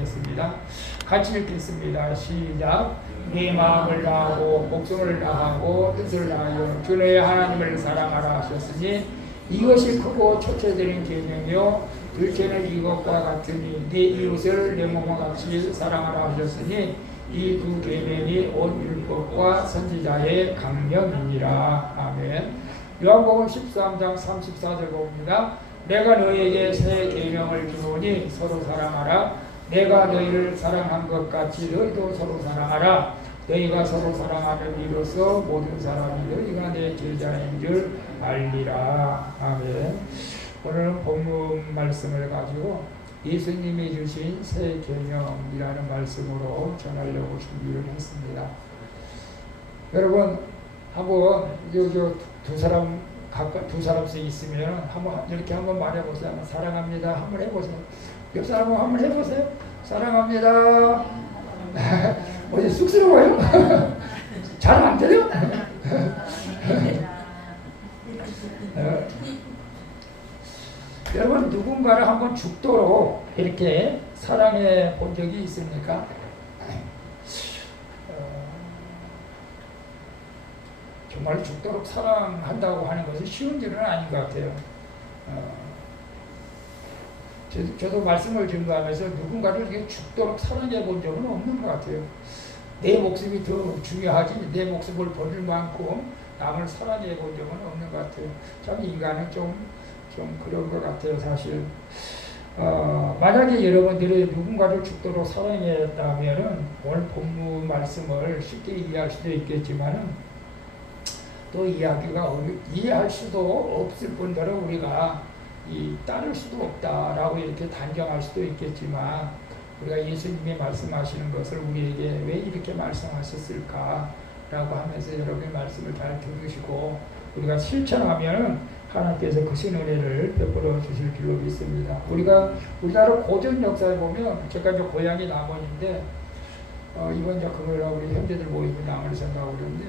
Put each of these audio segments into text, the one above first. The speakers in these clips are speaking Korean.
하겠습니다. 같이 읽겠습니다. 시작. 네 마음을 다하고 목숨을 다하고 뜻을 다하여 주 너의 하나님을 사랑하라 하셨으니 이것이 크고 첫째되는 계명이요 둘째는 이것과 같으니 네 이웃을 내 몸과 같이 사랑하라 하셨으니 이 두 계명이 온 율법과 선지자의 강령이니라. 아멘. 요한복음 13장 34절 봅니다. 내가 너희에게 새 계명을 주노니 서로 사랑하라. 내가 너희를 사랑한 것 같이 너희도 서로 사랑하라. 너희가 서로 사랑하는 이로써 모든 사람이 너희가 내 제자인 줄 알리라. 아멘. 오늘은 본문 말씀을 가지고 예수님이 주신 새 계명이라는 말씀으로 전하려고 준비를 했습니다. 여러분 한번 요두 사람 각각 두 사람씩 있으면 한번 이렇게 한번 말해보세요. 한번 사랑합니다. 한번 해보세요. 옆 사람 한번 해보세요. 사랑합니다. 어디 쑥스러워요? 잘 안 돼요? 어, 여러분 누군가를 한번 죽도록 이렇게 사랑해 본 적이 있습니까? 어, 정말 죽도록 사랑한다고 하는 것은 쉬운 일은 아닌 것 같아요. 어, 저, 저도 말씀을 증거하면서 누군가를 이렇게 죽도록 사랑해 본 적은 없는 것 같아요. 내 목숨이 더 중요하지 내 목숨을 버릴 만큼 남을 사랑해 본 적은 없는 것 같아요. 참 인간은 좀, 좀 그런 것 같아요, 사실. 어, 만약에 여러분들이 누군가를 죽도록 사랑했다면은 오늘 본문 말씀을 쉽게 이해할 수도 있겠지만은 또 어려, 이해할 수도 없을 뿐더러 우리가 이 따를 수도 없다라고 이렇게 단정할 수도 있겠지만 우리가 예수님이 말씀하시는 것을 우리에게 왜 이렇게 말씀하셨을까라고 하면서 여러분의 말씀을 잘 들으시고 우리가 실천하면은 하나님께서 그 신은혜를 베풀어 주실 줄로 믿습니다. 우리가 우리나라 고전 역사에 보면 제가 이제 고향이 남원인데 어, 이번 이제 그걸 우리 형제들 모이고 남을 생각하고 그러는데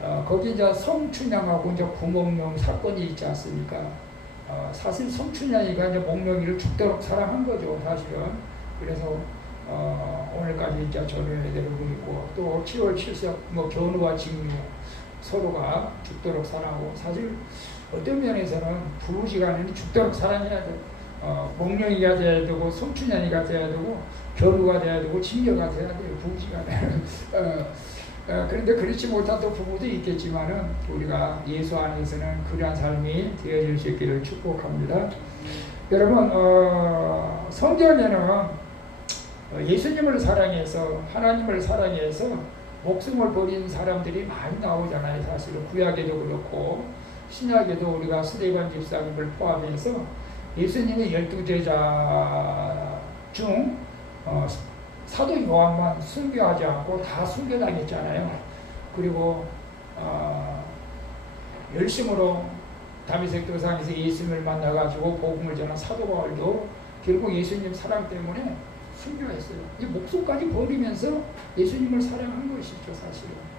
어, 거기 이제 성춘향하고 이제 구멍령 사건이 있지 않습니까? 어, 사실 성춘향이가 이제 목명이를 죽도록 사랑한 거죠, 사실은. 그래서 어, 오늘까지 이제 전해야 되고 있고 또 7월 7석 뭐 견우와 직무 서로가 죽도록 사랑하고 사실 어떤 면에서는 부부지간에는 죽도록 사랑해야 돼. 어, 목령이가 돼야 되고 성춘향이가 돼야 되고 견우가 돼야 되고 직녀가 돼야 돼요 부부지간에는. 어, 어, 그런데 그렇지 못한 또 부부도 있겠지만은 우리가 예수 안에서는 그러한 삶이 되어질 수 있기를 축복합니다. 여러분 어, 성경에는 어, 예수님을 사랑해서 하나님을 사랑해서 목숨을 버린 사람들이 많이 나오잖아요. 사실은 구약에도 그렇고 신약에도 우리가 스데반 집사님을 포함해서 예수님의 열두 제자 중 어, 사도 요한만 순교하지 않고 다 순교당했잖아요. 그리고 어, 열심으로 다미색 도상에서 예수님을 만나가지고 복음을 전한 사도 바울도 결국 예수님 사랑 때문에 순교했어요. 이 목숨까지 버리면서 예수님을 사랑한 것이죠, 사실은.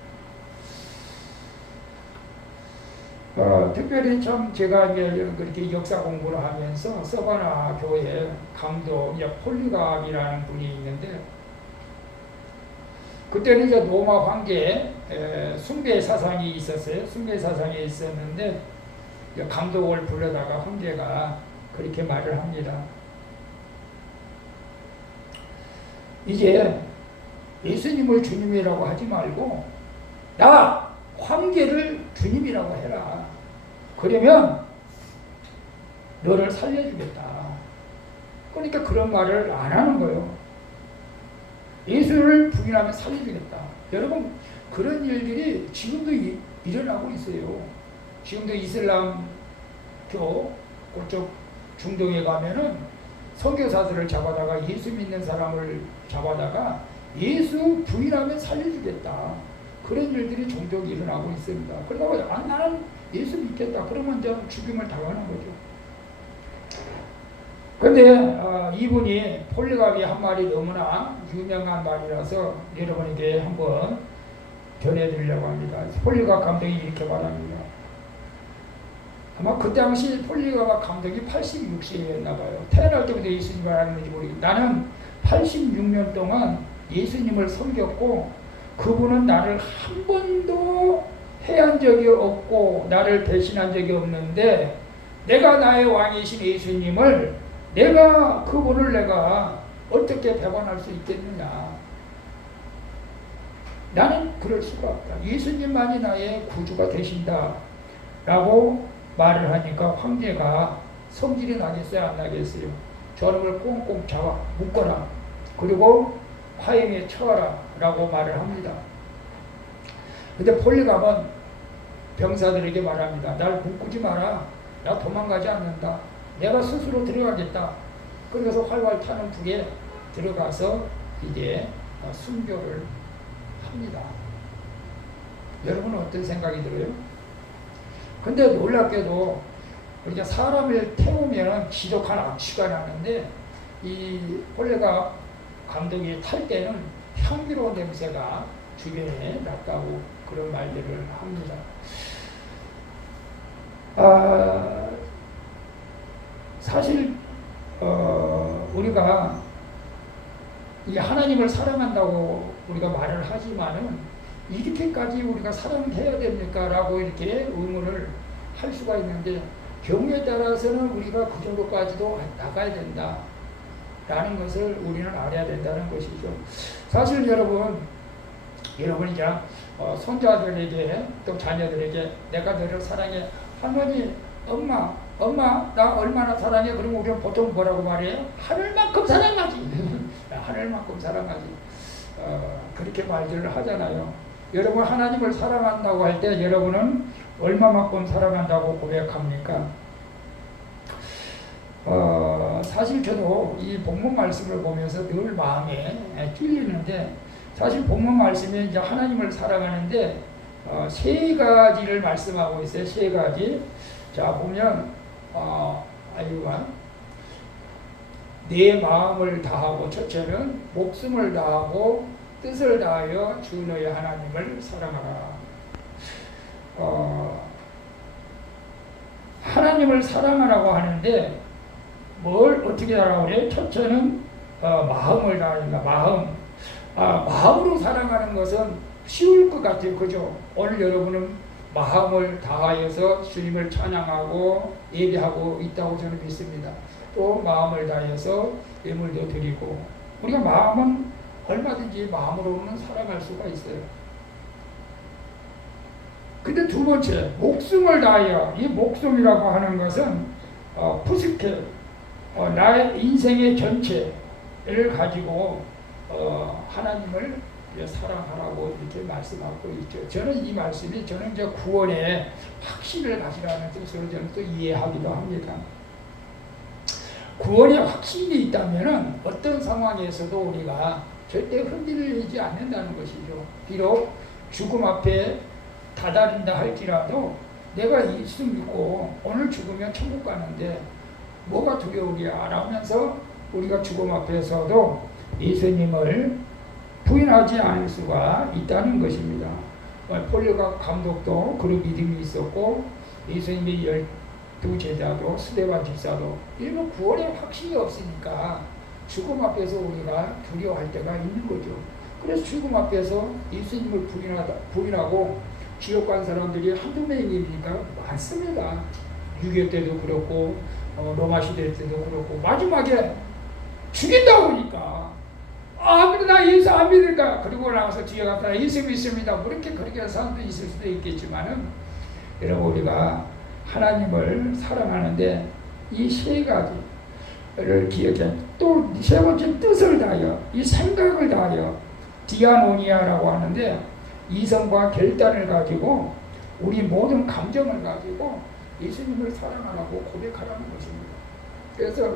어, 특별히 참 제가 이제 그렇게 역사 공부를 하면서 서바나 교회 감독 이제 폴리갑이라는 분이 있는데 그때는 이제 로마 황제 숭배 사상이 있었어요. 숭배 사상이 있었는데 감독을 불러다가 황제가 그렇게 말을 합니다. 이제 예수님을 주님이라고 하지 말고 나 황제를 주님이라고 해라. 그러면 너를 살려주겠다. 그러니까 그런 말을 안 하는 거예요. 예수를 부인하면 살려주겠다. 여러분 그런 일들이 지금도 이, 일어나고 있어요. 지금도 이슬람교 그쪽 중동에 가면은 선교사들을 잡아다가 예수 믿는 사람을 잡아다가 예수 부인하면 살려주겠다. 그런 일들이 종종 일어나고 있습니다. 그러다가 아, 나는 예수 믿겠다. 그러면 이제 죽임을 당하는 거죠. 근데 어, 이분이 폴리갑이 한 말이 너무나 유명한 말이라서 여러분에게 한번 전해드리려고 합니다. 폴리갑 감독이 이렇게 말합니다. 아마 그 당시 폴리갑 감독이 86세였나 봐요. 태어날 때부터 예수님을 알았는지 모르겠는데 나는 86년 동안 예수님을 섬겼고 그분은 나를 한 번도 해한 적이 없고 나를 배신한 적이 없는데 내가 나의 왕이신 예수님을 내가 그분을 내가 어떻게 배반할 수 있겠느냐? 나는 그럴 수가 없다. 예수님만이 나의 구주가 되신다 라고 말을 하니까 황제가 성질이 나겠어요? 안 나겠어요? 저놈을 꽁꽁 잡아 묶어라. 그리고 화형에 쳐라 라고 말을 합니다. 근데 폴리감은 병사들에게 말합니다 날 묶지 마라. 나 도망가지 않는다 내가 스스로 들어가겠다 그래서 활활 타는 북에 들어가서 이제 순교를 합니다 여러분은 어떤 생각이 들어요? 근데 놀랍게도 우리가 사람을 태우면 지독한 악취가 나는데 이 홀레가 감독이 탈 때는 향기로운 냄새가 주변에 났다고 그런 말들을 합니다. 아, 사실 어, 우리가 이 하나님을 사랑한다고 우리가 말을 하지만은 이렇게까지 우리가 사랑해야 됩니까? 라고 이렇게 의문을 할 수가 있는데 경우에 따라서는 우리가 그 정도까지도 나가야 된다. 라는 것을 우리는 알아야 된다는 것이죠. 사실 여러분, 여러분 이제 어, 손자들에게 또 자녀들에게 내가 너를 사랑해. 할머니, 엄마, 엄마, 나 얼마나 사랑해? 그러면 우리는 보통 뭐라고 말해요? 하늘만큼 사랑하지. 하늘만큼 사랑하지. 어, 그렇게 말들을 하잖아요. 여러분 하나님을 사랑한다고 할 때 여러분은 얼마만큼 사랑한다고 고백합니까? 어, 사실 저도 이 본문 말씀을 보면서 늘 마음에 찔리는데 사실 본문 말씀에 이제 하나님을 사랑하는데 어, 세 가지를 말씀하고 있어요. 세 가지. 자 보면 어, 아유가 내 마음을 다하고 첫째는 목숨을 다하고 뜻을 다하여 주 너의 하나님을 사랑하라. 어, 하나님을 사랑하라고 하는데 뭘 어떻게 하라고 그래? 첫째는 어, 마음을 다하니까 마음. 아, 마음으로 사랑하는 것은 쉬울 것 같아요. 그죠? 오늘 여러분은 마음을 다하여서 주님을 찬양하고 예배하고 있다고 저는 믿습니다. 또 마음을 다해서 예물도 드리고 우리가 마음은 얼마든지 마음으로는 사랑할 수가 있어요. 근데 두 번째 목숨을 다하여 이 목숨이라고 하는 것은 어, 푸스케 어, 나의 인생의 전체를 가지고 어, 하나님을 사랑하라고 이렇게 말씀하고 있죠. 저는 이 말씀이 저는 이제 구원의 확신을 가지라는 뜻으로 저는 또 이해하기도 합니다. 구원의 확신이 있다면 어떤 상황에서도 우리가 절대 흔들리지 않는다는 것이죠. 비록 죽음 앞에 다다린다 할지라도 내가 예수 믿고 오늘 죽으면 천국 가는데 뭐가 두려우랴 라면서 우리가 죽음 앞에서도 예수님을 부인하지 않을 수가 있다는 것입니다. 폴리가 감독도 그런 믿음이 있었고 예수님의 열두 제자도 스데반 집사도 이런 구원의 확신이 없으니까 죽음 앞에서 우리가 두려워할 때가 있는 거죠. 그래서 죽음 앞에서 예수님을 부인하다, 부인하고 지옥 간 사람들이 한두 명이니까 많습니다. 6.25 때도 그렇고 어, 로마 시대 때도 그렇고 마지막에 죽인다고 하니까 아 그래 나 예수 안 믿을까? 그리고 나와서 뒤에 가서 예수 믿습니다. 뭐 이렇게 그렇게 하는 사람도 있을 수도 있겠지만은 여러분 우리가 하나님을 사랑하는데 이 세 가지를 기억해. 또 세 번째 뜻을 다하여 이 생각을 다하여 디아노니아라고 하는데 이성과 결단을 가지고 우리 모든 감정을 가지고 예수님을 사랑하라고 고백하라는 것입니다. 그래서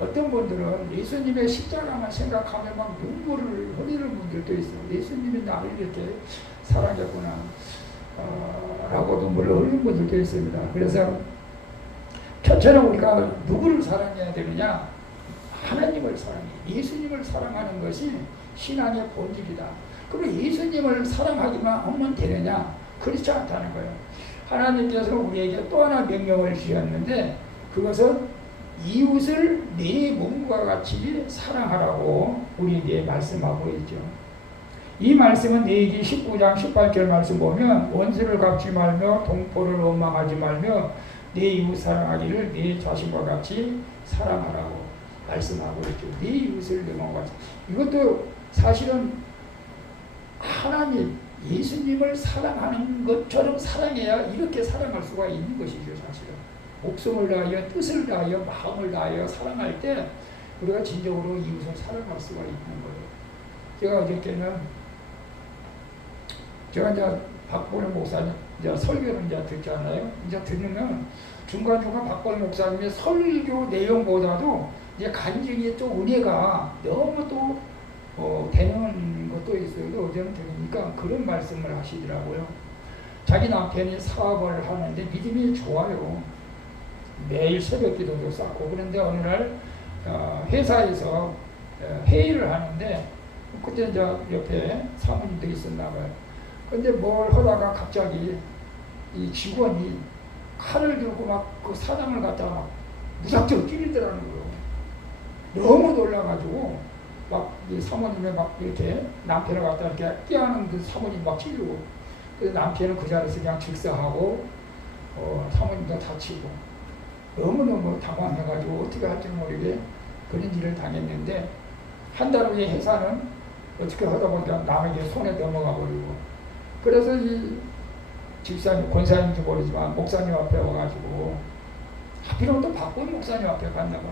어떤 분들은 예수님의 십자가만 생각하면 막 눈물을 흘리는 분들도 있어요. 예수님이 나를 이렇게 사랑했구나. 어, 라고 눈물을 흘리는 분들도 있습니다. 그래서 첫째는 우리가 누구를 사랑해야 되느냐? 하나님을 사랑해. 예수님을 사랑하는 것이 신앙의 본질이다. 그럼 예수님을 사랑하기만 하면 되느냐? 그렇지 않다는 거예요. 하나님께서 우리에게 또 하나 명령을 주셨는데 그것은 이웃을 내 몸과 같이 사랑하라고 우리에게 말씀하고 있죠. 이 말씀은 내기 19장 18절 말씀 보면 원수를 갚지 말며 동포를 원망하지 말며 내 이웃 사랑하기를 내 자신과 같이 사랑하라고 말씀하고 있죠. 내 이웃을 내 몸과 같이. 이것도 사실은 하나님 예수님을 사랑하는 것처럼 사랑해야 이렇게 사랑할 수가 있는 것이죠, 사실은. 목숨을 다하여 뜻을 다하여 마음을 다하여 사랑할 때 우리가 진정으로 이웃을 사랑할 수가 있는 거예요. 제가 어저께는 제가 이제 박보는 목사님 이제 설교를 이제 듣잖아요. 이제 들으면 중간중간 박보는 목사님의 설교 내용보다도 이제 간증이 또 은혜가 너무 또 어, 되는 것도 있어요. 어제는 들으니까 그런 말씀을 하시더라고요. 자기 남편이 사업을 하는데 믿음이 좋아요. 매일 새벽 기도도 쌓고 그런데 어느 날 어, 회사에서 어, 회의를 하는데 그때 이제 옆에 사모님도 있었나 봐요. 근데 뭘 하다가 갑자기 이 직원이 칼을 들고 막 그 사장을 갖다가 막 무작정 찌르더라는 거예요. 너무 놀라가지고 막이 사모님의 막 이렇게 남편을 갖다 이렇게 끼하는 그 사모님 막 찌르고 그래서 남편은 그 자리에서 그냥 즉사하고 어, 사모님도 다치고 너무너무 당황해가지고 어떻게 할지 모르게 그런 일을 당했는데 한 달 후에 회사는 어떻게 하다 보니까 남에게 손에 넘어가 버리고 그래서 이 집사님, 권사님인지 모르지만 목사님 앞에 와가지고 하필이면 또 박본 목사님 앞에 갔나 봐.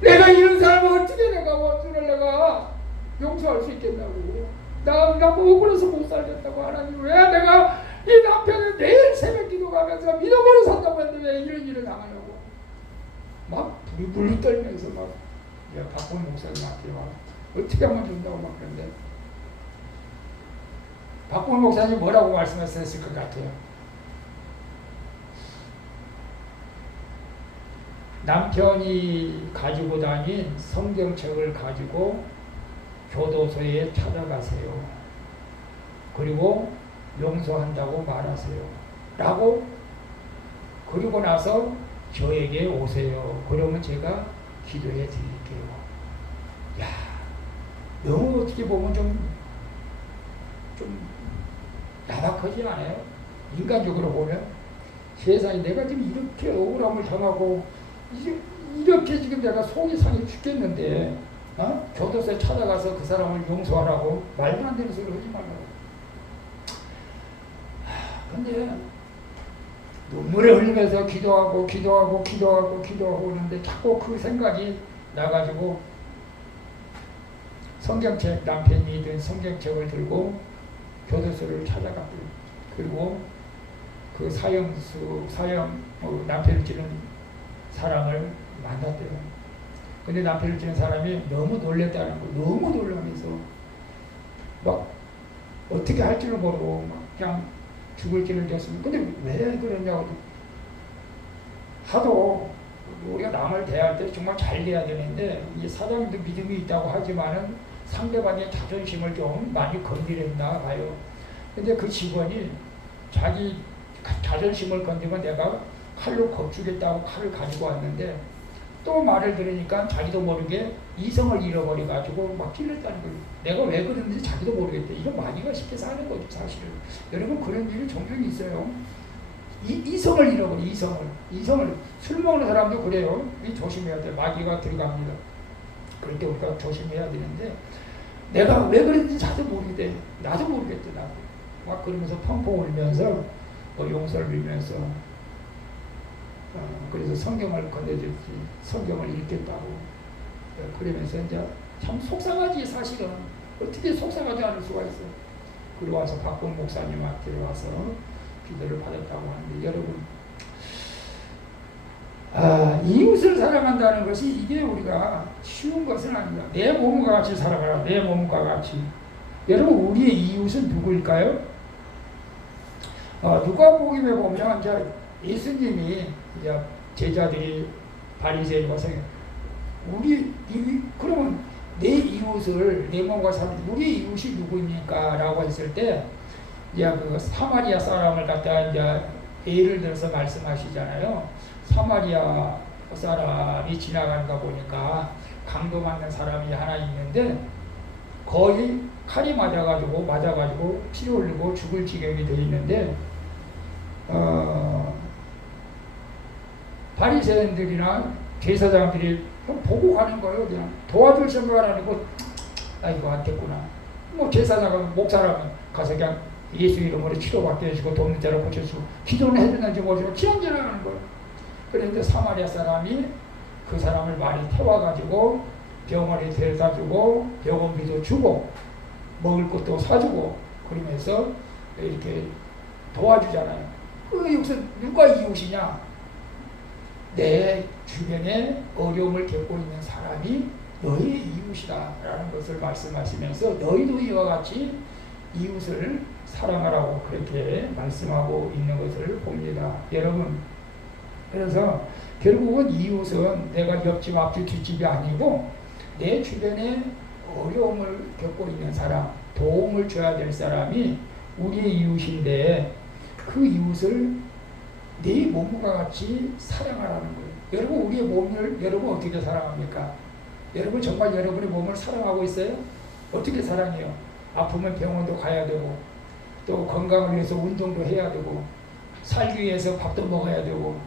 내가 이런 사람을 어떻게 내가 원수를 내가 용서할 수 있겠냐고. 나, 나뭐 억울해서 못 살겠다고 하나님 왜 내가 이 남편을 매일 새벽 기도 가면서 믿음으로 산다고 했는데 왜 이런 일을 당하냐고. 막 부르부르 떨면서 막 야, 박본 목사님 앞에 와. 어떻게 하면 준다고 막 그런데 박본 목사님 뭐라고 말씀하셨을 것 같아요? 남편이 가지고 다닌 성경책을 가지고 교도소에 찾아가세요. 그리고 용서한다고 말하세요. 라고 그리고 나서 저에게 오세요. 그러면 제가 기도해 드릴게요. 야, 너무 어떻게 보면 좀, 좀 야박하지 않아요? 인간적으로 보면 세상에 내가 지금 이렇게 억울함을 당하고 이렇게 지금 내가 속이 상해 죽겠는데 어? 교도소에 찾아가서 그 사람을 용서하라고 말도 안 되는 소리 하지 말라고. 하, 근데 눈물을 흘리면서 기도하고 기도하고 기도하고 기도하고 그러는데 자꾸 그 생각이 나가지고 성경책 남편이 든 성경책을 들고 교도소를 찾아갔고요. 그리고 그 사형수 사형 어, 남편을 찌른 사람을 만났대요. 근데 남편을 찌른 사람이 너무 놀랬다는 거, 너무 놀라면서 막 어떻게 할 줄을 모르고 막 그냥 죽을 길을 졌습니다. 근데 왜 그러냐고 하도 우리가 남을 대할 때 정말 잘 대해야 되는데 이 사장님도 믿음이 있다고 하지만은 상대방의 자존심을 좀 많이 건드렸나 봐요. 근데 그 직원이 자기 자존심을 건드면 내가 칼로 겁주겠다고 칼을 가지고 왔는데 또 말을 들으니까 자기도 모르게 이성을 잃어버려 가지고 막 찔렸다는 거예요. 내가 왜 그랬는지 자기도 모르겠대. 이거 많이가 쉽게 사는 거죠, 사실은. 여러분 그런 일이 종종 있어요. 이, 이성을 잃어버려, 이성을. 이성을. 술 먹는 사람도 그래요. 이 조심해야 돼. 마귀가 들어갑니다. 그럴 때 우리가 조심해야 되는데 내가 왜 그랬는지 자도 모르겠대. 나도 모르겠대, 나도. 막 그러면서 펑펑 울면서 뭐 용서를 빌면서 어, 그래서 성경을 건네줬지 성경을 읽겠다고 어, 그러면서 이제 참 속상하지 사실은 어떻게 속상하지 않을 수가 있어 그리고 와서 박봉 목사님한테 와서 기도를 받았다고 하는데 여러분 아, 이웃을 사랑한다는 것이 이게 우리가 쉬운 것은 아니다. 내 몸과 같이 살아가라. 내 몸과 같이. 여러분 우리의 이웃은 누구일까요? 어, 누가복음에 보면 이제 예수님이 이제 제자들이 바리새인과 성 우리 이 그러면 내 이웃을 내 몸과 사는 우리 이웃이 누구입니까?라고 했을 때 이제 그 사마리아 사람을 갖다 이제 예를 들어서 말씀하시잖아요. 사마리아 그 사람이 지나가는가 보니까 강도 맞는 사람이 하나 있는데 거의 칼이 맞아가지고 맞아가지고 피 흘리고 죽을 지경이 돼 있는데 어, 바리새인들이나 제사장들이 그냥 보고 가는 거예요. 그냥 도와줄 생각 안 하고 나 이거 안 됐구나. 뭐 제사장은 목사라면 가서 그냥 예수 이름으로 치료받게 해주고 돕는 대로 고쳐주고 기도는 해주는지 모르지만 그냥 지나가는 거예요. 그런데 사마리아 사람이 그 사람을 많이 태워가지고 병원에 데려다 주고 병원비도 주고 먹을 것도 사주고 그러면서 이렇게 도와주잖아요. 그 여기서 누가 이웃이냐? 내 주변에 어려움을 겪고 있는 사람이 너희의 이웃이다라는 것을 말씀하시면서 너희도 이와 같이 이웃을 사랑하라고 그렇게 말씀하고 있는 것을 봅니다. 여러분, 그래서 결국은 이웃은 내가 옆집, 앞집, 뒷집이 아니고 내 주변에 어려움을 겪고 있는 사람, 도움을 줘야 될 사람이 우리의 이웃인데 그 이웃을 내 몸과 같이 사랑하라는 거예요. 여러분 우리의 몸을 여러분 어떻게 사랑합니까? 여러분 정말 여러분의 몸을 사랑하고 있어요? 어떻게 사랑해요? 아프면 병원도 가야 되고 또 건강을 위해서 운동도 해야 되고 살기 위해서 밥도 먹어야 되고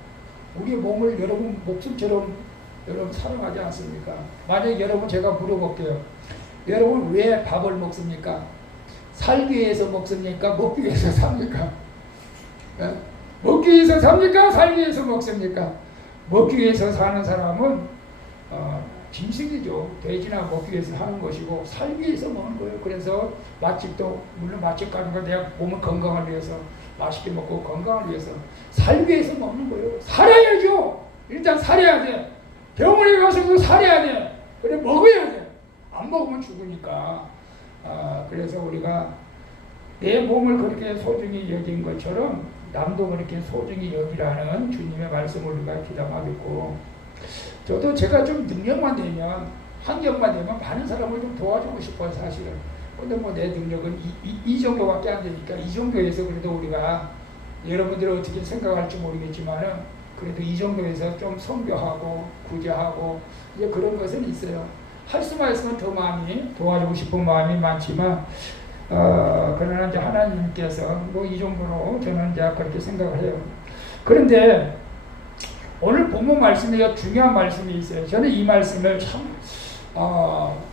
우리의 몸을 여러분 목숨처럼 여러분 사랑하지 않습니까? 만약 여러분 제가 물어볼게요. 여러분 왜 밥을 먹습니까? 살기 위해서 먹습니까? 먹기 위해서 삽니까? 예? 먹기 위해서 삽니까? 살기 위해서 먹습니까? 먹기 위해서 사는 사람은 어, 짐승이죠. 돼지나 먹기 위해서 하는 것이고 살기 위해서 먹는 거예요. 그래서 맛집도 물론 맛집 가는 건 내가 몸을 건강을 위해서 맛있게 먹고 건강을 위해서 살기 위해서 먹는 거예요. 살아야죠. 일단 살아야 돼. 병원에 가서도 살아야 돼. 그래 먹어야 돼. 안 먹으면 죽으니까. 아, 그래서 우리가 내 몸을 그렇게 소중히 여긴 것처럼 남도 그렇게 소중히 여기라는 주님의 말씀을 우리가 기담하겠고. 저도 제가 좀 능력만 되면 환경만 되면 많은 사람을 좀 도와주고 싶어요 사실은. 근데 뭐 내 능력은 이, 이, 이 정도밖에 안 되니까 이 정도에서 그래도 우리가 여러분들이 어떻게 생각할지 모르겠지만은 그래도 이 정도에서 좀 선교하고 구제하고 이제 그런 것은 있어요. 할 수만 있으면 더 많이 도와주고 싶은 마음이 많지만 어, 그러나 이제 하나님께서 뭐 이 정도로 저는 이제 그렇게 생각을 해요. 그런데 오늘 본문 말씀에 중요한 말씀이 있어요. 저는 이 말씀을 참 어,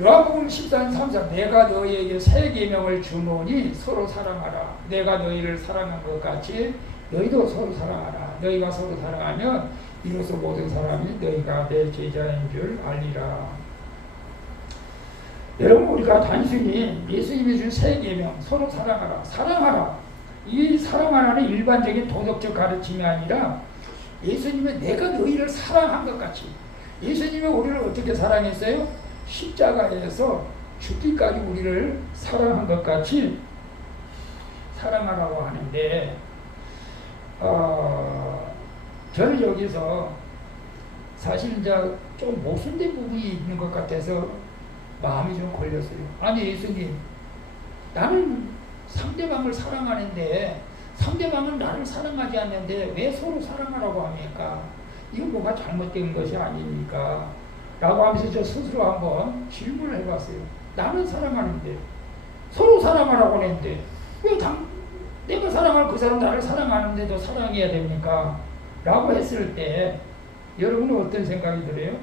요한복음 14장 3절 내가 너희에게 새 계명을 주노니 서로 사랑하라. 내가 너희를 사랑한 것 같이 너희도 서로 사랑하라. 너희가 서로 사랑하면 이로써 모든 사람이 너희가 내 제자인 줄 알리라. 여러분 우리가 단순히 예수님이 준 세 계명 서로 사랑하라 사랑하라 이 사랑하라는 일반적인 도덕적 가르침이 아니라 예수님은 내가 너희를 사랑한 것 같이 예수님이 우리를 어떻게 사랑했어요? 십자가에서 죽기까지 우리를 사랑한 것 같이 사랑하라고 하는데 어, 저는 여기서 사실 이제 좀 모순된 부분이 있는 것 같아서 마음이 좀 걸렸어요. 아니 예수님, 나는 상대방을 사랑하는데 상대방은 나를 사랑하지 않는데 왜 서로 사랑하라고 합니까? 이건 뭐가 잘못된 것이 아닙니까? 라고 하면서 저 스스로 한번 질문을 해봤어요. 나는 사랑하는데 서로 사랑하라고 했는데 왜 당, 내가 사랑할 그 사람 나를 사랑하는데도 사랑해야 됩니까? 라고 했을 때 여러분은 어떤 생각이 들어요?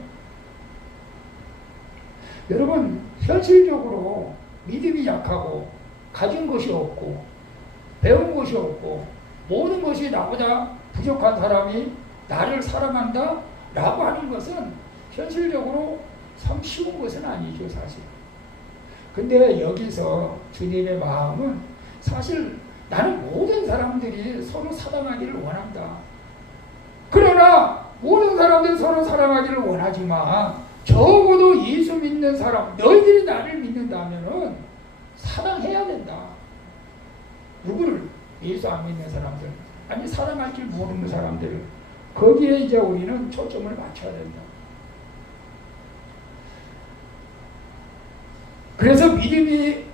여러분 현실적으로 믿음이 약하고 가진 것이 없고 배운 것이 없고 모든 것이 나보다 부족한 사람이 나를 사랑한다? 라고 하는 것은 현실적으로 참 쉬운 것은 아니죠 사실. 근데 여기서 주님의 마음은 사실 나는 모든 사람들이 서로 사랑하기를 원한다. 그러나 모든 사람들이 서로 사랑하기를 원하지만 적어도 예수 믿는 사람, 너희들이 나를 믿는다면은 사랑해야 된다. 누구를? 예수 안 믿는 사람들. 아니, 사랑할 줄 모르는 사람들. 거기에 이제 우리는 초점을 맞춰야 된다. 그래서 믿음이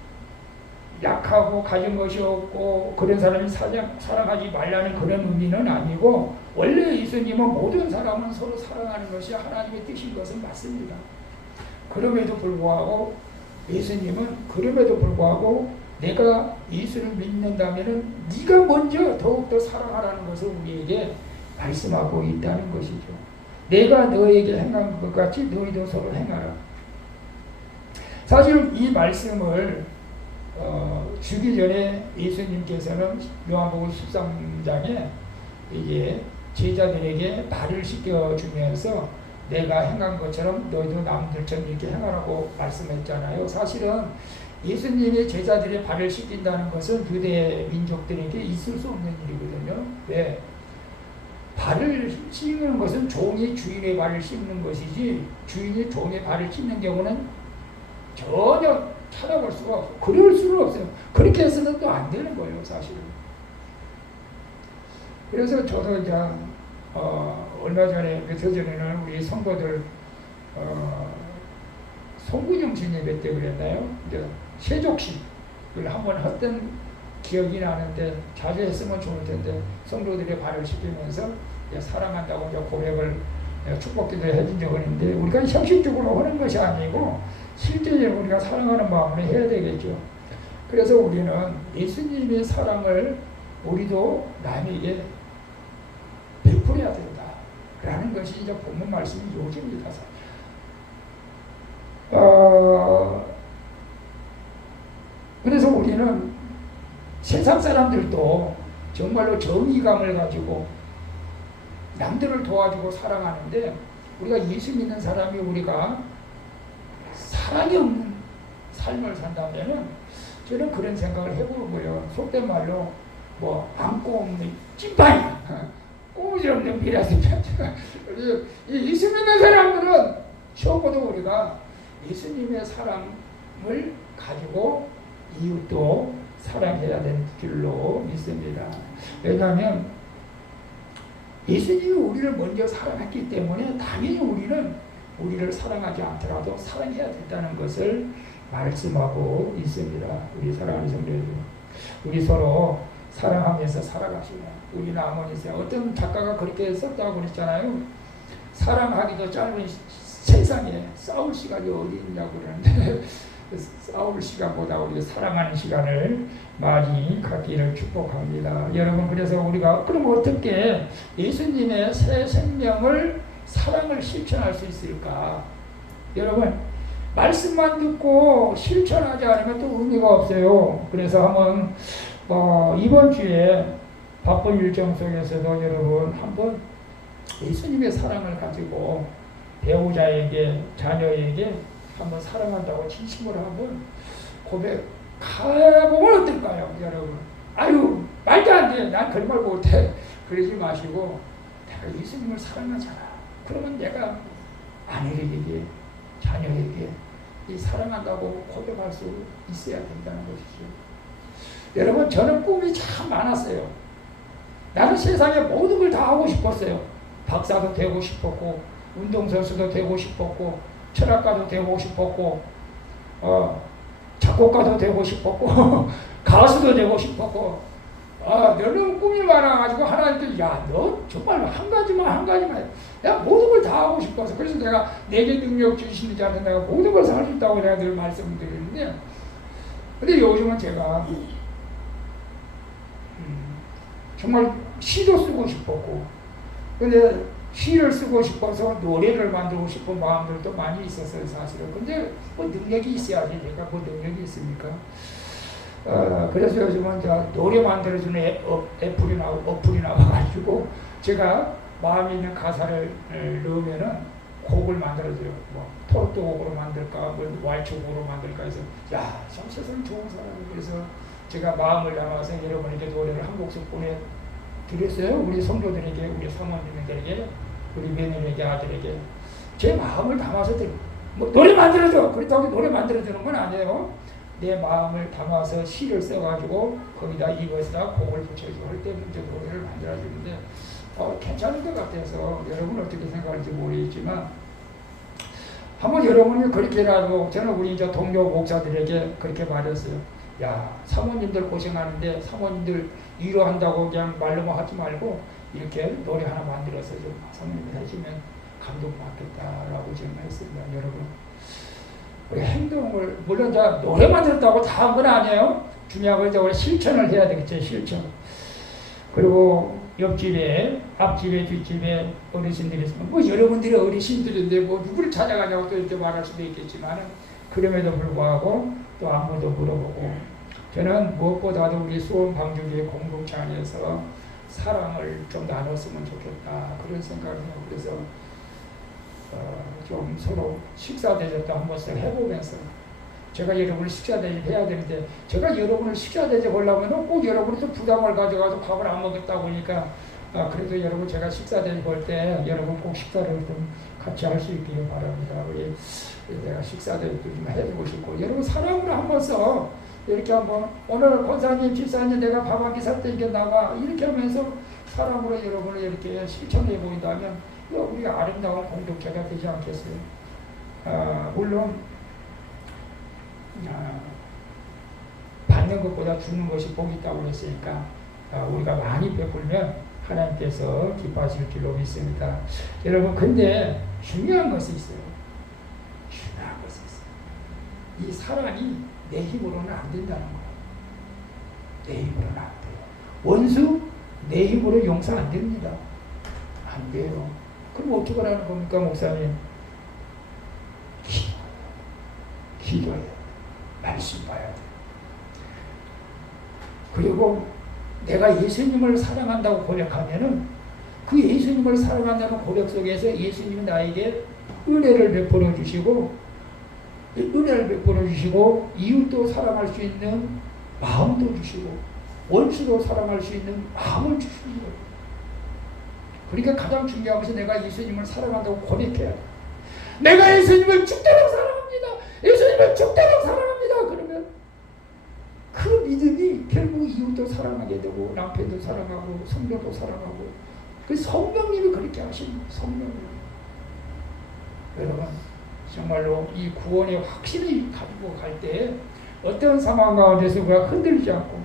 약하고 가진 것이 없고 그런 사람이 사랑, 사랑하지 말라는 그런 의미는 아니고 원래 예수님은 모든 사람은 서로 사랑하는 것이 하나님의 뜻인 것은 맞습니다. 그럼에도 불구하고 예수님은 그럼에도 불구하고 내가 예수를 믿는다면은 네가 먼저 더욱더 사랑하라는 것을 우리에게 말씀하고 있다는 것이죠. 내가 너에게 행한 것 같이 너희도 서로 행하라. 사실 이 말씀을 어, 주기 전에 예수님께서는 요한복음 13장에 이제 제자들에게 발을 씻겨주면서 내가 행한 것처럼 너희도 남들처럼 이렇게 행하라고 말씀했잖아요. 사실은 예수님이 제자들의 발을 씻긴다는 것은 유대 민족들에게 있을 수 없는 일이거든요. 왜? 발을 씻는 것은 종이 주인의 발을 씻는 것이지 주인이 종의 발을 씻는 경우는 전혀 찾아볼 수가 없어요. 그럴 수는 없어요. 그렇게 해서는 또 안 되는 거예요, 사실은. 그래서 저도 이제 어, 얼마 전에 며칠 전에는 우리 성도들 어, 송구정신 예배 때 그랬나요? 이제 세족식을 한번 했던 기억이 나는데 자주 했으면 좋을 텐데 성도들의 발을 이제 사랑한다고 고백을 축복기도 해준 적은 있는데 우리가 형식적으로 하는 것이 아니고 실제적으로 우리가 사랑하는 마음으로 해야 되겠죠. 그래서 우리는 예수님의 사랑을 우리도 남에게 베풀어야 된다. 라는 것이 이제 본문 말씀이 요지입니다. 어, 그래서 우리는 세상 사람들도 정말로 정의감을 가지고 남들을 도와주고 사랑하는데 우리가 예수 믿는 사람이 우리가 사랑이 없는 삶을 산다면은 저는 그런 생각을 해보고요. 속된 말로 뭐 안고 없는 찐빠이 꼬무지 없는 미라스 예수 믿는 사람들은 적어도 우리가 예수님의 사랑을 가지고 이웃도 사랑해야 되는 줄로 믿습니다. 왜냐하면 예수님이 우리를 먼저 사랑했기 때문에 당연히 우리는 우리를 사랑하지 않더라도 사랑해야 된다는 것을 말씀하고 있습니다. 우리 사랑하는 성도들. 우리 서로 사랑하면서 살아가시라. 우리 나머지 어떤 작가가 그렇게 썼다고 그랬잖아요. 사랑하기도 짧은 세상에 싸울 시간이 어디 있냐고 그러는데 싸울 시간보다 우리 사랑하는 시간을 많이 갖기를 축복합니다. 여러분 그래서 우리가 그럼 어떻게 예수님의 새 생명을 사랑을 실천할 수 있을까? 여러분 말씀만 듣고 실천하지 않으면 또 의미가 없어요. 그래서 한번 어, 이번 주에 바쁜 일정 속에서도 여러분 한번 예수님의 사랑을 가지고 배우자에게 자녀에게 한번 사랑한다고 진심으로 한번 고백해보면 어떨까요, 여러분? 아유 말도 안 돼. 난 그런 말 못해. 그러지 마시고 내가 예수님을 사랑하잖아. 그러면 내가 아내에게 자녀에게 이 사랑한다고 고백할 수 있어야 된다는 것이죠. 여러분 저는 꿈이 참 많았어요. 나는 세상에 모든 걸 다 하고 싶었어요. 박사도 되고 싶었고 운동선수도 되고 싶었고 철학가도 되고 싶었고 어, 작곡가도 되고 싶었고 가수도 되고 싶었고 아, 너는 꿈이 많아가지고 하나님께 야, 너 정말 한 가지만 한 가지만 야 모든 걸 다 하고 싶어서. 그래서 내가 내게 능력 주시는 자는 내가 모든 걸할수 있다고 내가 늘 말씀드리는데 근데 요즘은 제가 음, 정말 시도 쓰고 싶었고 근데 시를 쓰고 싶어서 노래를 만들고 싶은 마음들도 많이 있었어요 사실은. 근데 뭐 능력이 있어야지. 내가 뭐 능력이 있습니까 어, 그래서 요즘은 이제 노래 만들어주는 애, 어, 애플이 나오, 어플이 나와가지고 제가 마음에 있는 가사를 넣으면은 곡을 만들어줘요. 뭐 토르토 곡으로 만들까, 뭐 왈츠 곡으로 만들까 해서 야, 참 세상 좋은 사람이 그래서 제가 마음을 담아서 여러분에게 노래를 한 곡씩 보내드렸어요. 우리 성도들에게, 우리 사모님들에게, 우리 며느리에게, 아들에게 제 마음을 담아서 드려. 뭐 노래 만들어줘. 그렇다고 노래 만들어주는 건 아니에요. 내 마음을 담아서 시를 써가지고 거기다 이것에다 곡을 붙여주고 할 때 문제 노래를 만들어주는데 어, 괜찮은 것 같아서 여러분 어떻게 생각할지 모르겠지만 한번 여러분이 그렇게라도 저는 우리 이제 동료 목사들에게 그렇게 말했어요. 야 사모님들 고생하는데 사모님들 위로한다고 그냥 말로만 하지 말고 이렇게 노래 하나 만들어서 좀 사모님 해주면 감동받겠다라고 지금 했습니다 여러분 우리 행동을 물론 다 노래만 들었다고 다 한 건 아니에요 중요한 건 이제 우리 실천을 해야 되겠죠 실천 그리고 옆집에 앞집에 뒷집에 어르신들이 있으면 뭐 여러분들이 어르신들인데 뭐 누구를 찾아가냐고 또 이렇게 말할 수도 있겠지만 그럼에도 불구하고 또 안부도 물어보고 저는 무엇보다도 우리 수원 방주교회 공동체 안에서 사랑을 좀 나눴으면 좋겠다 그런 생각을 해요. 그래서 어, 좀 서로 식사 대접도 한 번씩 해보면서 제가 여러분을 식사 대접 해야 되는데 제가 여러분을 식사 대접 하려면 꼭 여러분이 또 부담을 가져가서 밥을 안 먹겠다 보니까 아, 그래도 여러분 제가 식사 대접 할 때 여러분 꼭 식사를 좀 같이 할 수 있기를 바랍니다. 우리 내가 식사 대접도 좀 해주고 싶고 여러분 사랑으로 한번 써. 이렇게 한번 오늘 권사님, 집사님 내가 밥 한 끼 살 때 이게 나가 이렇게 하면서 사랑으로 여러분을 이렇게 실천해 보인다면 우리가 아름다운 공동체가 되지 않겠어요? 아, 물론 아, 받는 것보다 주는 것이 복이 있다고 했으니까 아, 우리가 많이 베풀면 하나님께서 기뻐하실 줄로 믿습니다. 여러분 근데 중요한 것이 있어요. 중요한 것이 있어요. 이 사랑이 내 힘으로는 안 된다는 거예요. 내 힘으로는 안 돼요. 원수 내 힘으로 용서 안 됩니다. 안 돼요. 그럼 어떻게 하라는 겁니까 목사님? 기도, 기도해요. 말씀 봐야 돼요. 그리고 내가 예수님을 사랑한다고 고백하면은 그 예수님을 사랑한다는 고백 속에서 예수님이 나에게 은혜를 베풀어 주시고 은혜를 베풀어 주시고 이웃도 사랑할 수 있는 마음도 주시고 원수도 사랑할 수 있는 마음을 주시는 거예요. 그러니까 가장 중요한 것은 내가 예수님을 사랑한다고 고백해야 돼. 내가 예수님을 죽도록 사랑합니다. 예수님을 죽도록 사랑합니다. 그러면 그 믿음이 결국 이웃도 사랑하게 되고 남편도 사랑하고 성도도 사랑하고 그 성령님이 그렇게 하신 성령님 여러분 정말로 이 구원의 확신을 가지고 갈 때 어떤 상황 가운데서 우리가 흔들리지 않고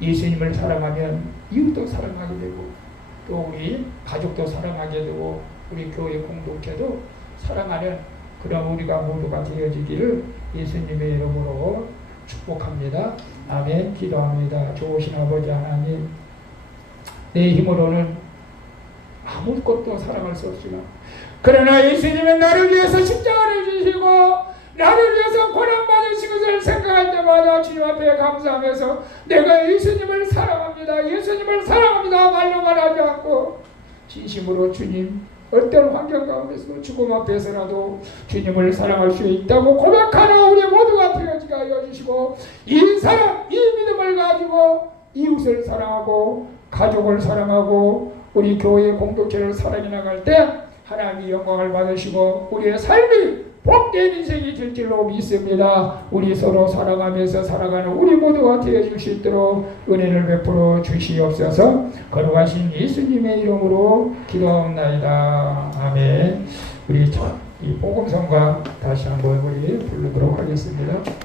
예수님을 사랑하면 이웃도 사랑하게 되고 또 우리 가족도 사랑하게 되고 우리 교회 공동체도 사랑하는 그런 우리가 모두가 되어지기를 예수님의 이름으로 축복합니다. 아멘. 기도합니다. 좋으신 아버지 하나님, 내 힘으로는 아무것도 사랑할 수 없지만, 그러나 예수님은 나를 위해서 십자가를 주시고, 나를 위해서 고난받으신 것을 생각할 때마다 주님 앞에 감사하면서 내가 예수님을 사랑합니다. 예수님을 사랑합니다. 말로만 하지 않고, 진심으로 주님, 어떤 환경 가운데서 죽음 앞에서라도 주님을 사랑할 수 있다고 고백하는 우리 모두가 되어지게 하여 주시고 이 사랑, 이 믿음을 가지고 이웃을 사랑하고 가족을 사랑하고 우리 교회 공동체를 사랑해 나갈 때 하나님이 영광을 받으시고 우리의 삶이 복된 인생이 될 줄로 믿습니다. 우리 서로 사랑하면서 살아가는 우리 모두가 되어줄 수 있도록 은혜를 베풀어 주시옵소서 걸어가신 예수님의 이름으로 기도하옵나이다. 아멘. 우리 이 복음성가 다시 한번 우리 부르도록 하겠습니다.